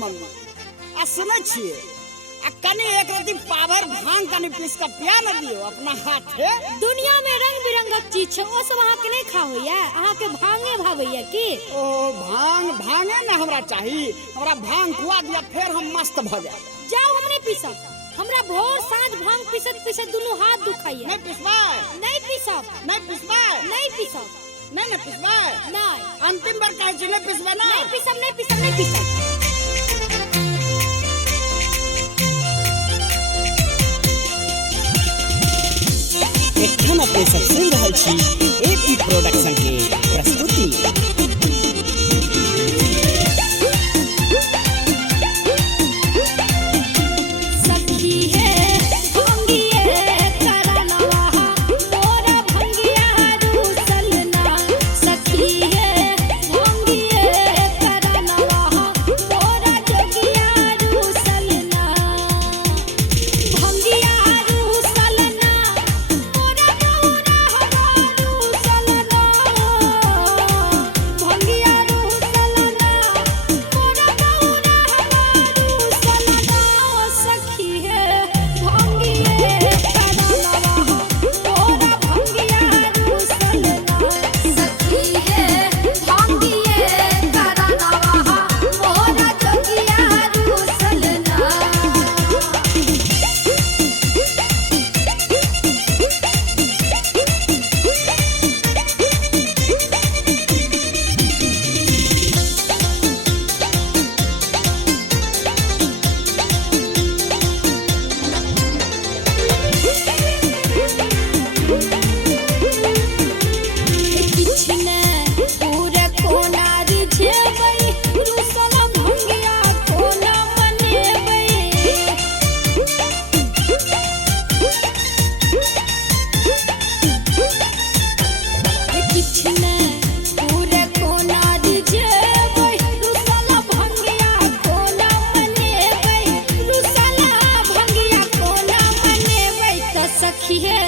Mummy आ सुनै छिए आ कनी एक रति पावर भांग कनी पीस के पिया न दियो अपना हाथे। दुनिया में रंग बिरंगक चीज छै ओ सब अहाँ के नहीं खावैया, अहाँ के भांगे भावैया की? ओ भांगे न हमरा चाही, हमरा भांग खुआ दिया फिर हम मस्त भ जाए। जाओ हम नहीं पीसब, हमरा भोर साँझ भांग पीसत पीसत दुनू हाथ दुखाइया। नहीं पिसबा, नहीं पीसब, नहीं पिसबा, नहीं पीसब, नहीं न पिसबा, नहीं अंतिम बार कहै छी नहीं पिसबा ना। नहीं पीसब, नहीं पीसब, नहीं पीसब। एखन अपने सब सुनि रहल छी एपी प्रोडक्शन के प्रस्तुति। सखी है